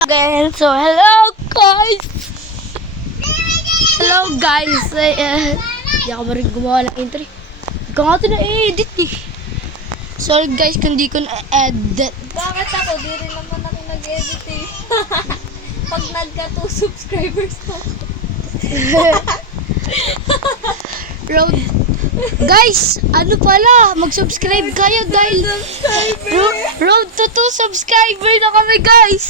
Again, so hello guys! Hello guys! Hindi ako maring gumawa ng intro. Hindi ko nga ito na-edit eh. Sorry guys kung di ko na-edit. Bakit ako? Di rin naman ako nag-edit eh. Pag nagka 2 subscribers ako. Road. Guys, ano pala? Mag-subscribe kayo dahil road to 2 subscriber na kami guys.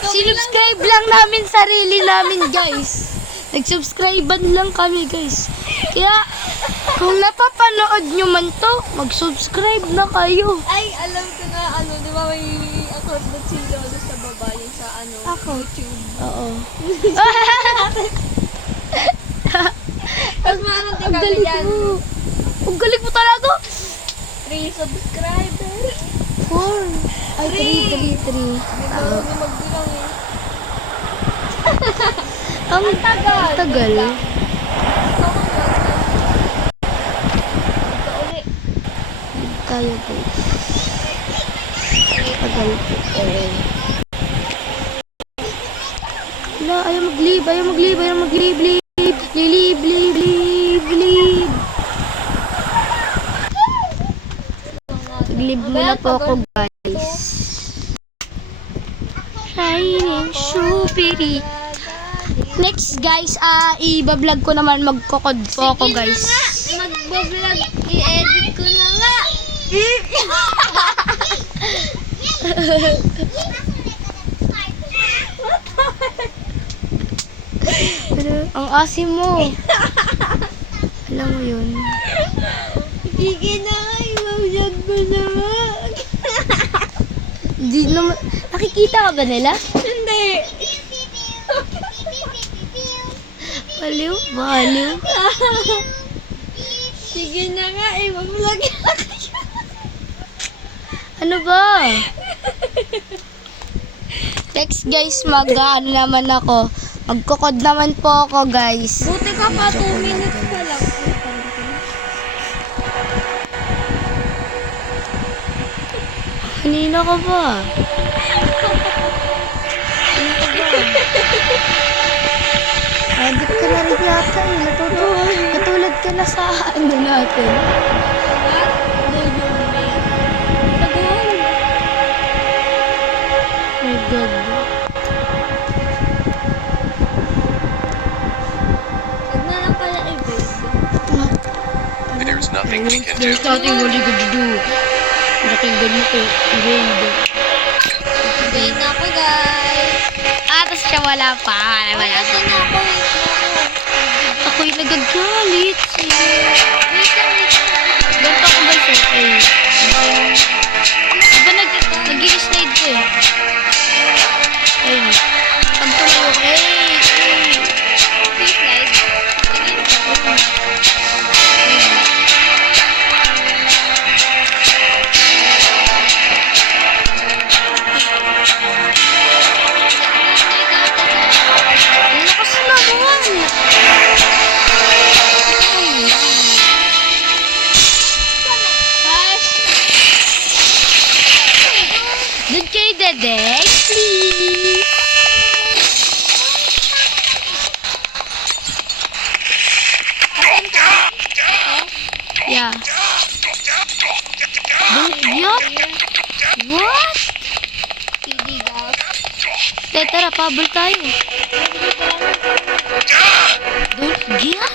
Sinubscribe lang namin sarili namin guys. Nag-subscribean lang kami guys. Kaya kung napapanood nyo man to, mag-subscribe na kayo. Ay, alam ko na di ba may account na si Lolo sa baba yun sa YouTube. Oo. Tapos maraming Ang kami galing dyan. mo. Ang galing mo talaga. 3 subscribers. 4. Ay, 3. Hindi mo magbilang eh. Ang tagal. Tagal. Ito ulit. Tayo guys. Tagal po. Wala, ayaw mag-leave. Leave. Mag-leave muna po ako guys. Shining Shupiri. Next guys, i-vlog ko naman magkokod po ako guys. Mag-vlog. I-edit ko na nga. Ang asim mo. Alam mo yun. Sige na nga. I-vlog ko na nga. Di naman, nakikita ka ba nila? Hindi. Baliw. Sige na nga. I-vlog na kayo. Ano ba? Next guys, mag-ano naman ako. Magkukod naman po ako guys. Buti ka pa 2 minutes pa lang. Kanina ka ba? Addict ka na rin yata eh. Natulad ka na sa ano natin. My God. Huwag na lang pala i-base. There's nothing we can do. There's nothing what you could do. Nakinggan mo ko. Erase. Base na ako, guys. Tapos siya wala pa. Kasi na ako, wait na ako. Ako'y nagagalit. Wait lang. Ganito ako guys eh. Diba nag-i-slide ko eh. Ayun eh. Pag tumayo ko Please, guys. Ang lakas naman. Doon kayo dedek, please. Yeah. Yup. What? CD, guys. Tara, pabol tayo. Don't get.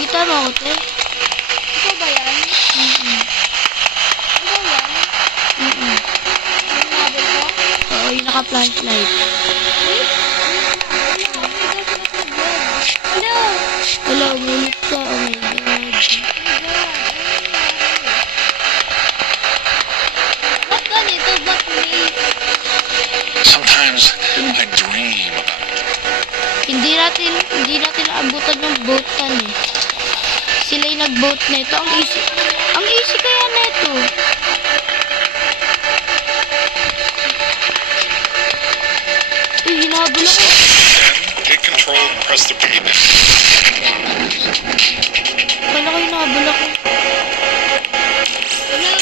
Kita mo ako, te? Ikaw ba yan? Ikaw yan? Yung model ko? Oo, yung naka-flashlight. Hello! Wala, umunit ka. Oh my God. Ba't ganito? Ba't may... Sometimes I dream about it. Hindi natin naabutan yung boatan eh. Sila yung nag-boat na ito. Ang easy kaya na ito. Uy, hinahabol ako. Then hit control and press the payment. Kala ko hinahabol ako. Hello!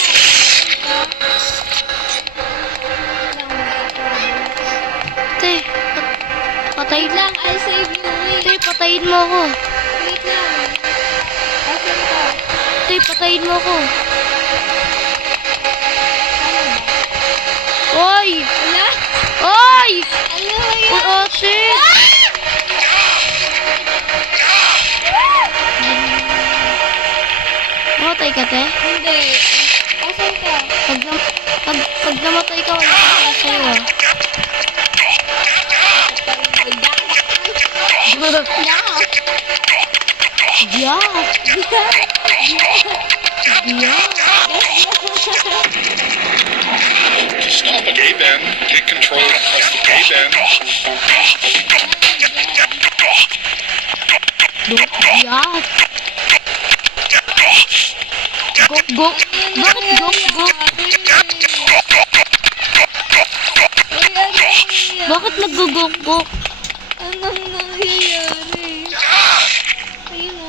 Patayin Wait lang, I'll save you. Wait. Tay, patayin mo ako. Wait lang. Asan ka? Tay, patayin mo ako. Ano ba? Oy! Wala? Oy! Ano ba Uy, yan? ate! Namatay ka, te? Hindi. Asan ka? Pag namatay ka, wala ka pala sa'yo, ah. Yeah. To stop a gay Ben, hit control and press the gay Ben. Yeah. Go. Bakit go? Bakit nag-go? Anong nangyayari? Ayun o.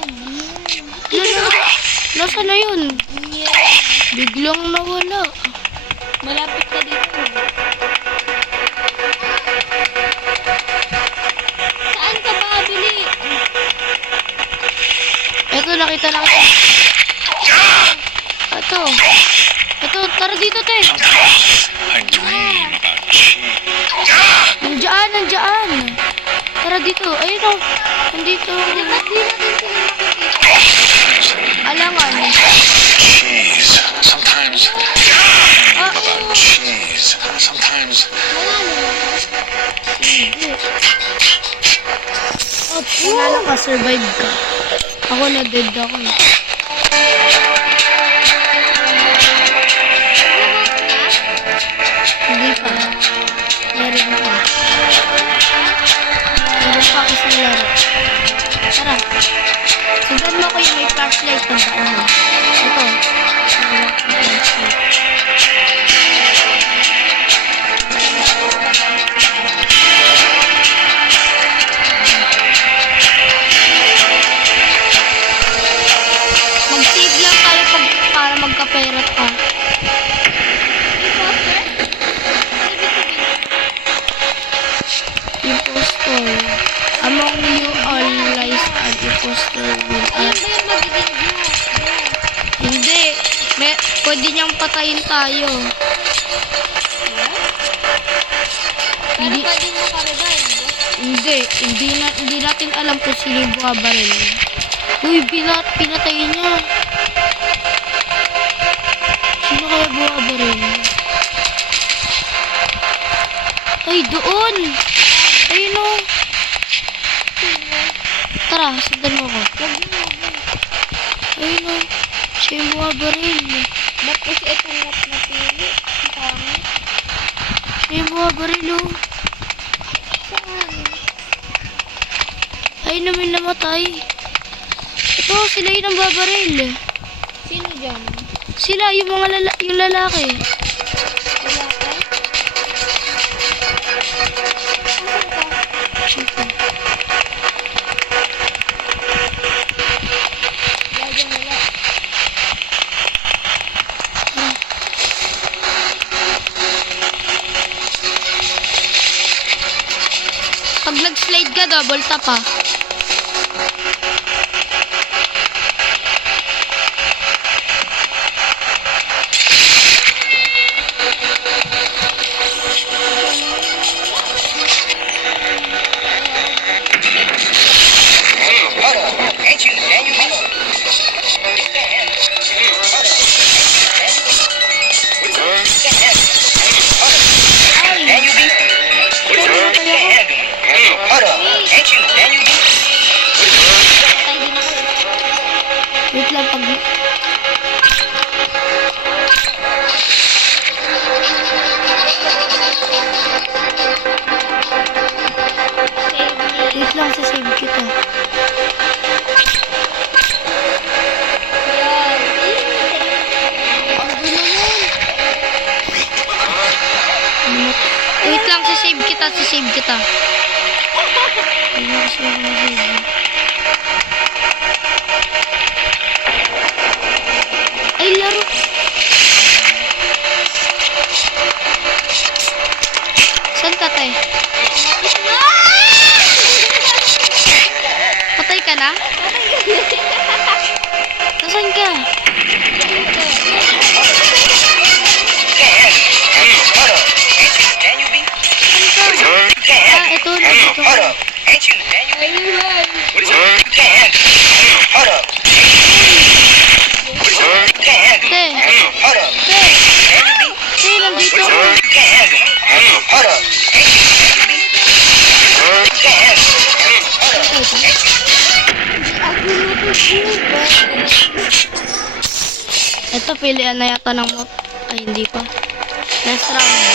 Nasa na yun? Yeah. Biglang nawala. Malapit ka dito. Saan ka ba? Bili. Eto, nakita na kita. Ito, tara dito, te. I dream about cheese. Nandiyan. Tara dito. Ayun o. Nandito. Ba't di natin sila makikita? Alangan. Cheese. Sometimes I dream about cheese. Sometimes Wala naman. Panalo ka, survive ka. Ako na dead ako. Hindi pa. Meron pa. Meron pa isang laro. Tara. Sundan mo ako yung may flashlight. Tandaan mo. Ito. May flashlight. Mag-save lang tayo para magka-pera pa. Impostor. Among you all lies an impostor will Ayan ba yung magiging view? Hindi. Pwede niyang patayin tayo. Pero Hindi. pwedeng makarevive. Hindi natin alam kung sino yung bumabaril. Uy, pinatay niya. Sino kaya bumabaril? Ay, doon! Ayun o. Tara, sundan mo ko. Ayun o. Siya yung bumabaril. Ba't kasi itong napili? Ang pangit. Siya yung bumabaril o. Saan? Ayun naman namatay. Ito, sila yung babaril. Sino dyan? Sila, yung mga yung lalaki. Wala ka? Asan ka? Wala dyan, wala. Pag nag-slide ka, double tap ah. Wait lang pag... Wait lang, sasave kita. Wait lang, sasave kita. Hindi na kasi ako na-save. Ay, laro. Saan ka, tay? na? Nasaan ka? Saan ka? Ah, ito na. Ito. Te. Te, nandito ako. Ito, pilihan na yata ng map. Ay, hindi pa. Next round.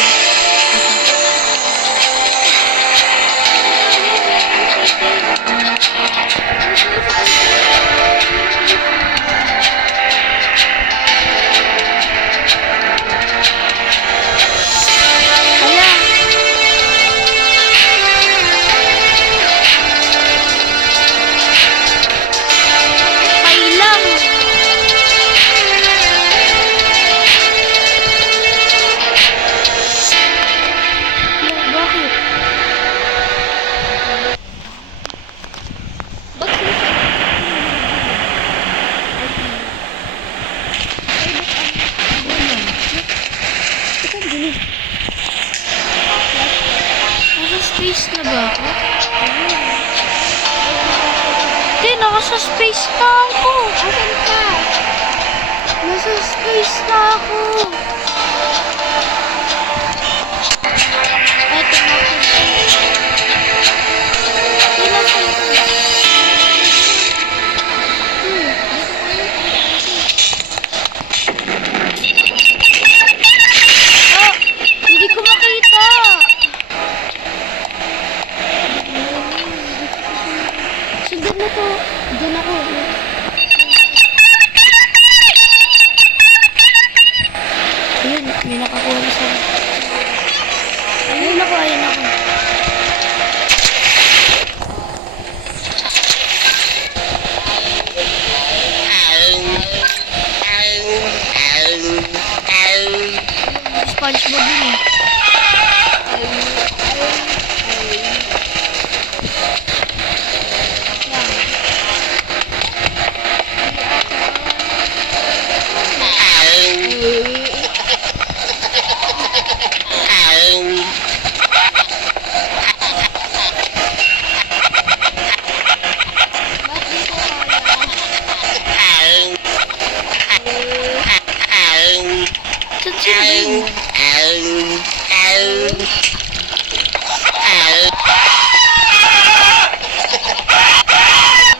Hala. Pailang. Bakit? Nasa space na ba ako? Hindi, nasa space na ako. Asan ka? Nasa space na ako. Eto na ako. Hindi, nasaan ka? Ah! Hindi ko makita. Sundan na to. Diyan ako. Ayun, may nakakuha na sa... Ayun ako, ayun ako. SpongeBob yun eh.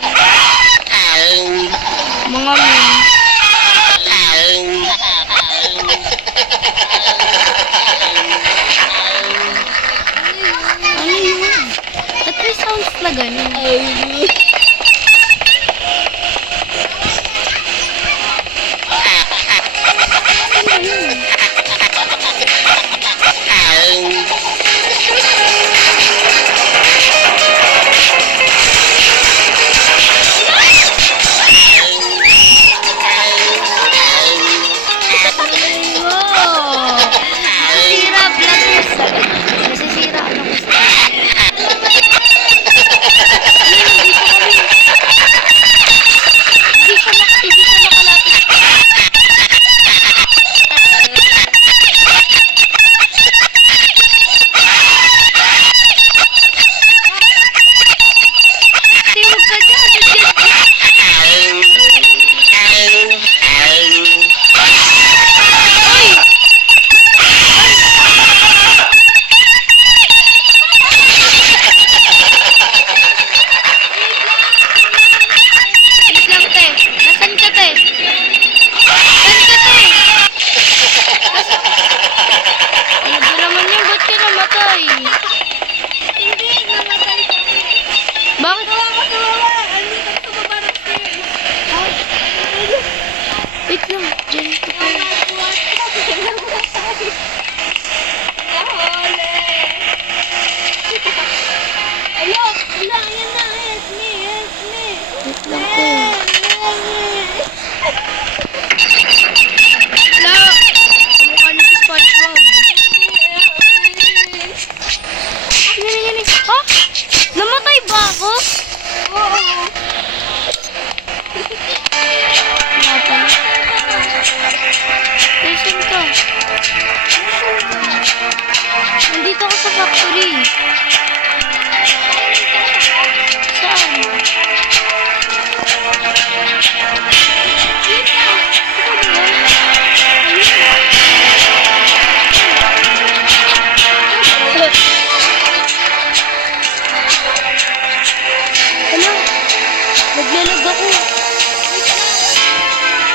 Saan sila ba yun? Mga min. Ano yun? Ba't may sounds na ganun? Ano ba yun? Nandito ako sa factory. Saan? Ano? Naglalag ako.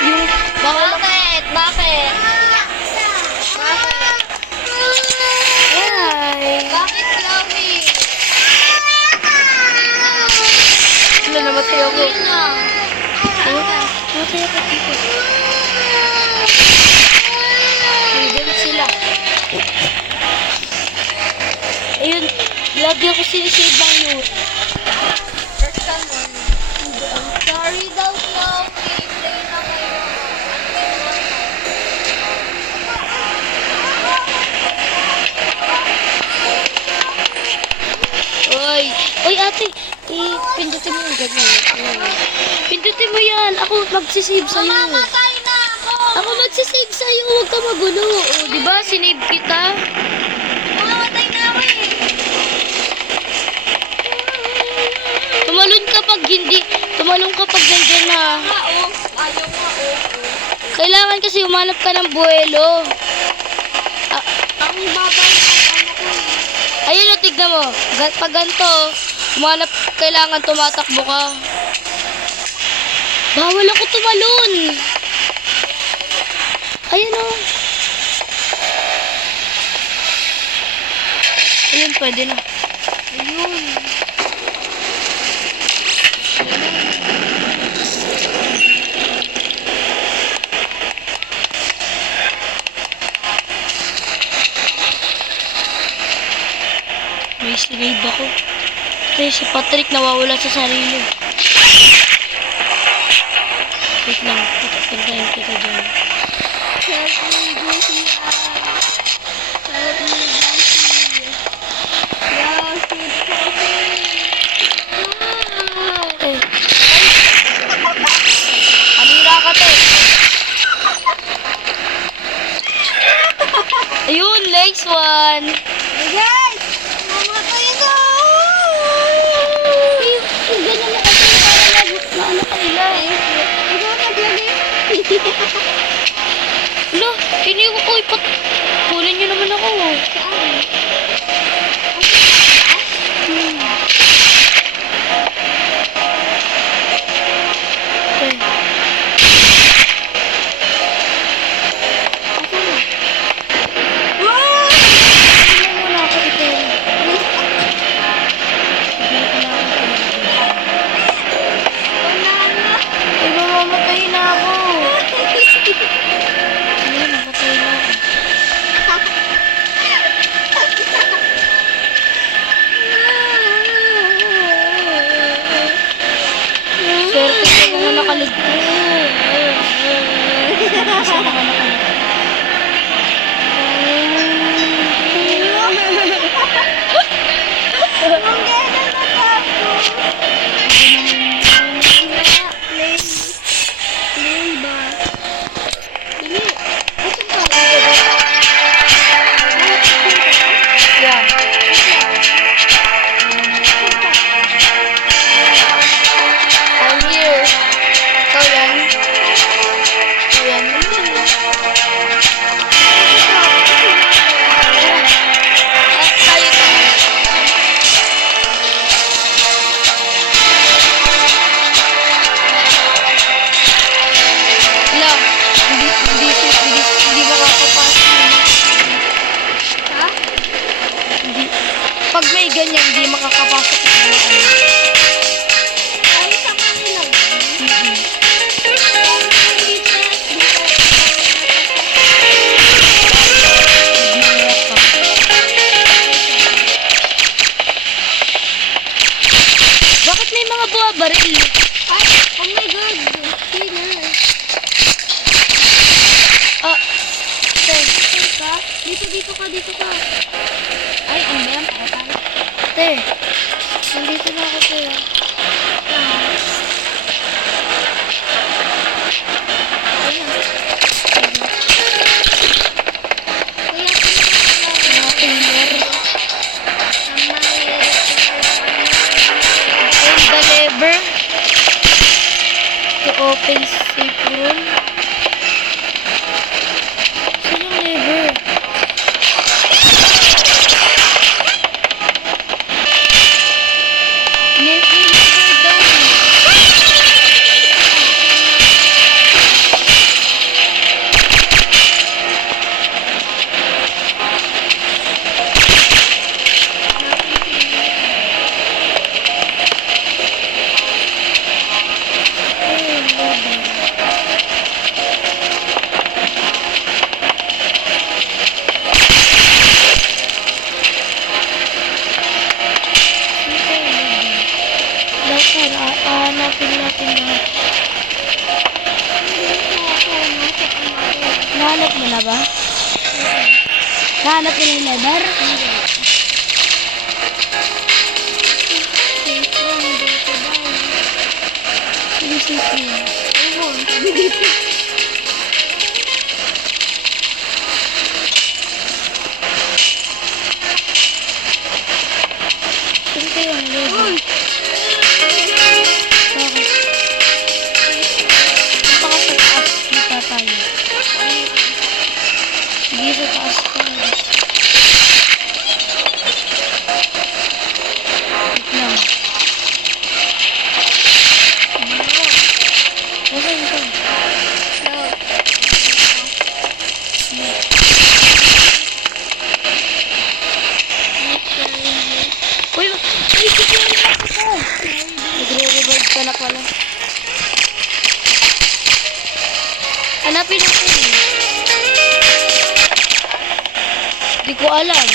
Yung bawal ako. Bakit? Bakit? Bakit? Ay. Bakit, Chloe? Ano, namatay ako. Yun na. Ano? Namatay ako dito. Nandun sila. Ayun, lagi ako sinisave ng loot. First time mo. Sorry daw, Chloe. Play na kayo. Oy, oy ate, pindutin mo yung ganyan. Ayan. Pindutin mo yan. Ako magsisave sa'yo. Mamamatay na ako! Ako magsisave sa'yo. Huwag ka magulo. O, di ba? Sinave kita. Mamamatay na ako eh! Tumalon ka pag hindi. Tumalon ka pag nandyan na. Oh. Ayaw nga, oh. Kailangan kasi umanap ka ng buwelo. Ang baba ng ano ko eh. Ayun o, tignan mo. Pag ganito, umanap, kailangan tumatakbo ka. Bawal ako tumalon. Ayun o. Ayun, pwede na. Ayun. May sinave ako. Kasi si Patrick nawawala sa sarili. Wait lang, pagkain kita dyan. Help me, Goofy. Help me, Goofy. Yeah, shoot Goofy. Eh. Alira ka, te. Ayun, next one. Guys! Mamatay na! Yung ganyan na kasi para ano kanila eh. Ikaw naglagay. Lo, iniwan ko ipat. Kunin niyo naman ako. Saan? Eh. Tingnan mo na ako ito. Ay, mamamatay na ako. Ay, mamatay na ako. Swerte ko kung nakaligtas. Isa na ka nakaligtas. Yeah. I'm here. Ikaw yan. Ikaw yan. Tayo to. Wala. Hindi makakapasok yun. Ha? Hindi. Pag may ganyan, hindi makakapasok yung mga ano. Ay, sa kanila. Magmamaya ka. Bakit may mga buwabaril? Ay, oh my God. Killer. Ah, te, Ka? Dito ka. Ay, ano ba yan? Para. te. Nandito na ako, te. open safe room. Saan yung lever? Lever daw. Hanapin natin lahat. Nahanap mo na ba? Nahanap mo na yung lever? Sige, sige. Saan kayo ang lever? Bakit? Baka sa taas dito tayo. Sige, sa taas tayo. Wait lang. Nasaan ka? Uy, sige lang ako. Nagre-revive ka na pala. Hanapin natin. Di ko alam.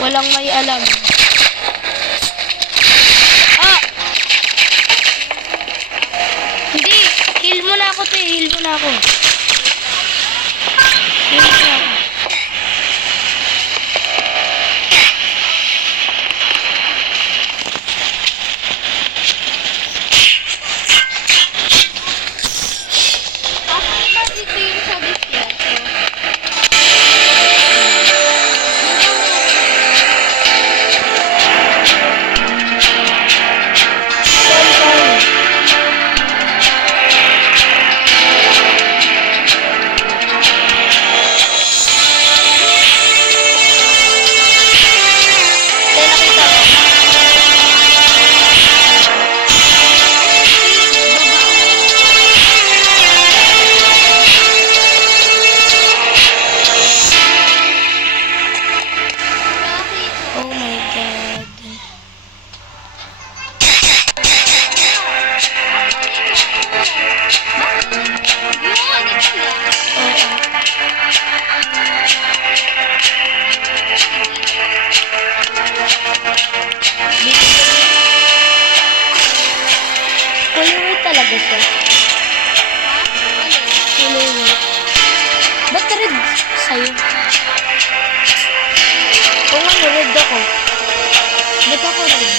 Walang may alam. Ah! Hindi. Heal mo na ako, te. Heal mo na ako. Heal mo na ako. Oh my God. Kulay talaga siya. Kulay. Ba't red sa'yo? Oo nga, red ako. Ba't ako red?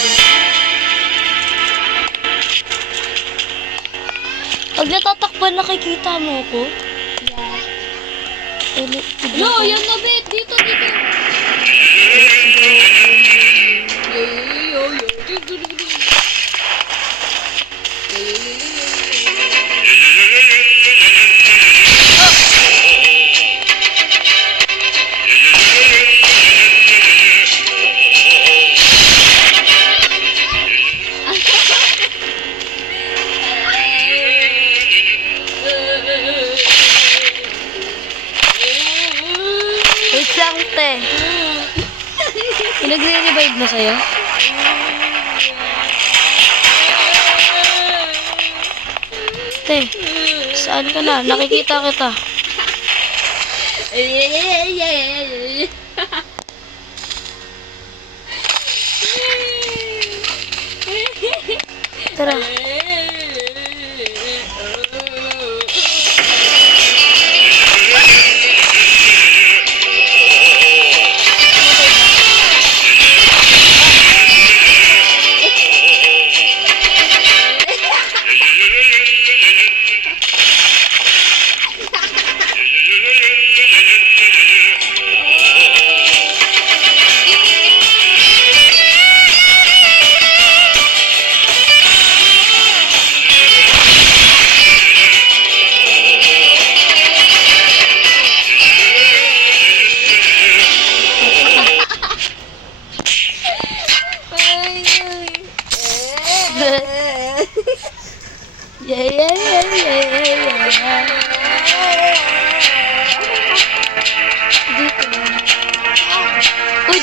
Pag natatakpan, nakikita mo ko? Yeah. No, yan na, bet. Dito. Wait lang, te. Nagre-revive na sa'yo? Te, saan ka na? Nakikita kita. Tara.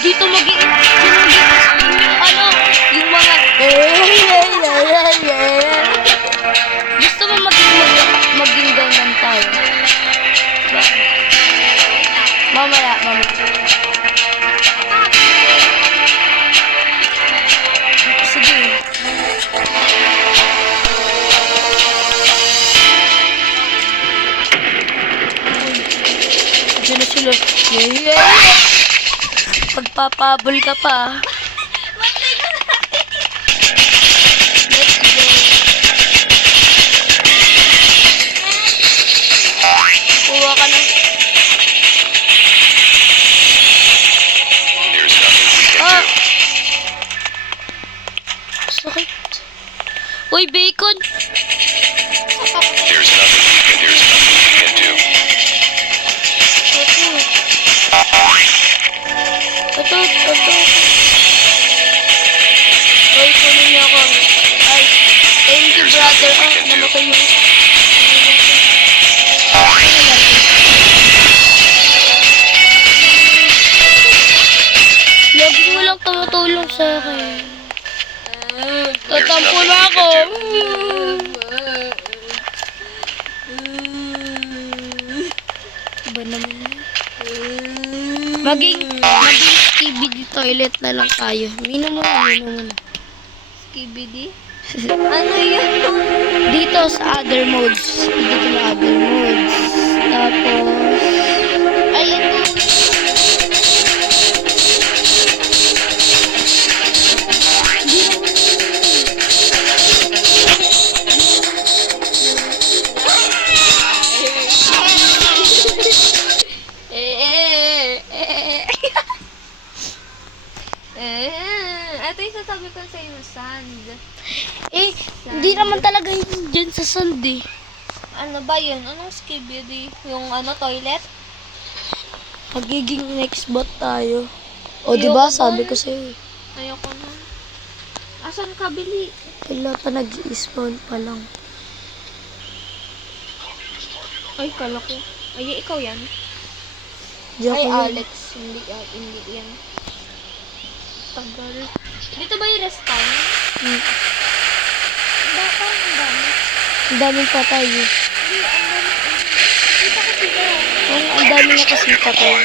dito maging ano, yung mga gusto mo maging ganyan tayo? Diba? Mamaya. Sige. Diyan na sila. Pagpapabol ka pa. Let's go. Kuha ka na. There's nothing we can Ah! do. Sakit. Uy, bacon! There's nothing we can do. Ito. Uy, kunin niyo ako. Ay, thank you, brother. Ah, namatay yung... Lagi mo lang tumutulong sa akin. Tatampo na ako. Iba naman yun. Maging skibidi toilet na lang tayo. Minum muna. Skibidi? Ano yun? Dito sa other modes. Dito na other modes. Tapos... Ay, ito. Ito yung sasabi ko sa iyo, sand. Eh, hindi naman talaga yun dyan sa sand eh. Ano ba yun? Anong skibidi? Yung ano, toilet? Magiging next bot tayo. O, diba? Sabi ko sa'yo. Ayoko na. Asan ka, Bili? Wala pa nag-i-spawn pa lang. Ay, kala ko. Ay, ikaw yan. Di ako Ay, yun. Alex. Hindi yan. Tagal. Dito ba yung rest time? Parang ang dami. Ang daming patay eh. Hindi, ang dami. Dito ko sila. Ang dami na kasi patay.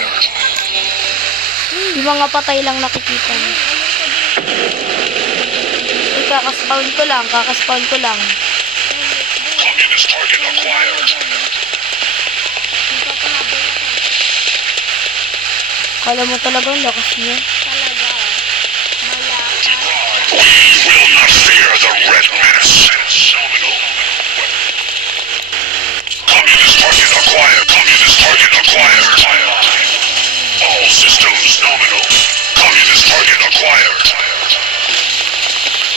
Yung mga patay lang nakikita mo. Eh, kakaspawn ko lang. Communist target acquired. Nagpapahabol ako. Kala mo talaga ang lakas niya. Talaga. Malakas. We will not fear the red menace. Communist target acquired. All systems nominal. Communist target acquired.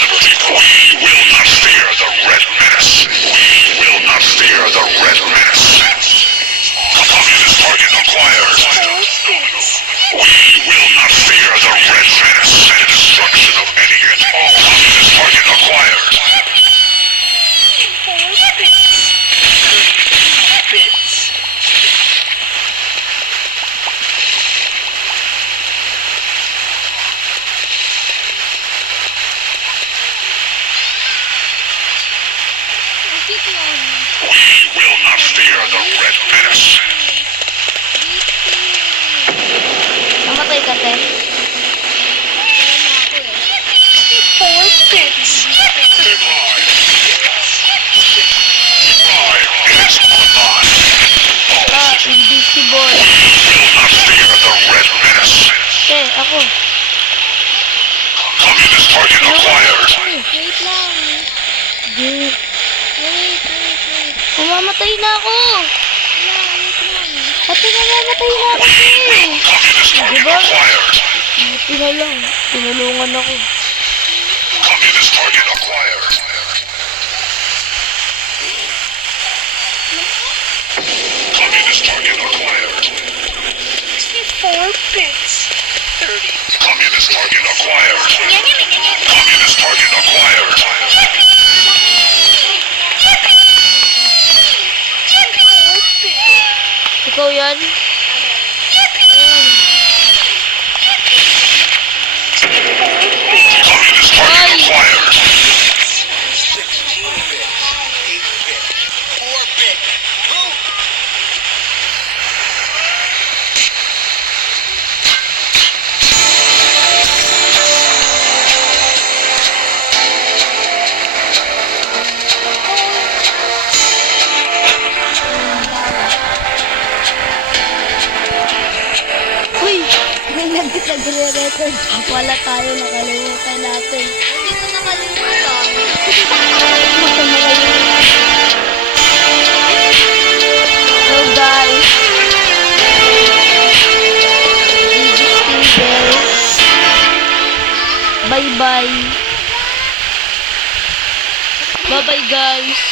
Liberty. We will not fear the red menace. Communist target acquired. We will not fear the red menace and the destruction of any and all. Communist target acquired. Bakit yun? We will not fear the red menace. Namatay ka, te. Is online. Ah, invisible. Will not fear the red menace. Te, ako. Communist target acquired. Wait lang. Di. Wait. Mamamatay na ako. Wait lang. Ate, mamamatay na ako, te. Communist target Diba? acquired. Buti na lang. Tinulungan ako. Communist target acquired. Communist target acquired. 4 bits. 30. Communist target acquired. Communist target acquired. Ikaw yan? acquired. 16-bit, 8-bit, 4-bit. Boom! Uy! May nagre-record. Wala tayo, nakalimutan natin. Hindi ko nakalimutan. Hello guys. This is Bye bye. Bye bye guys.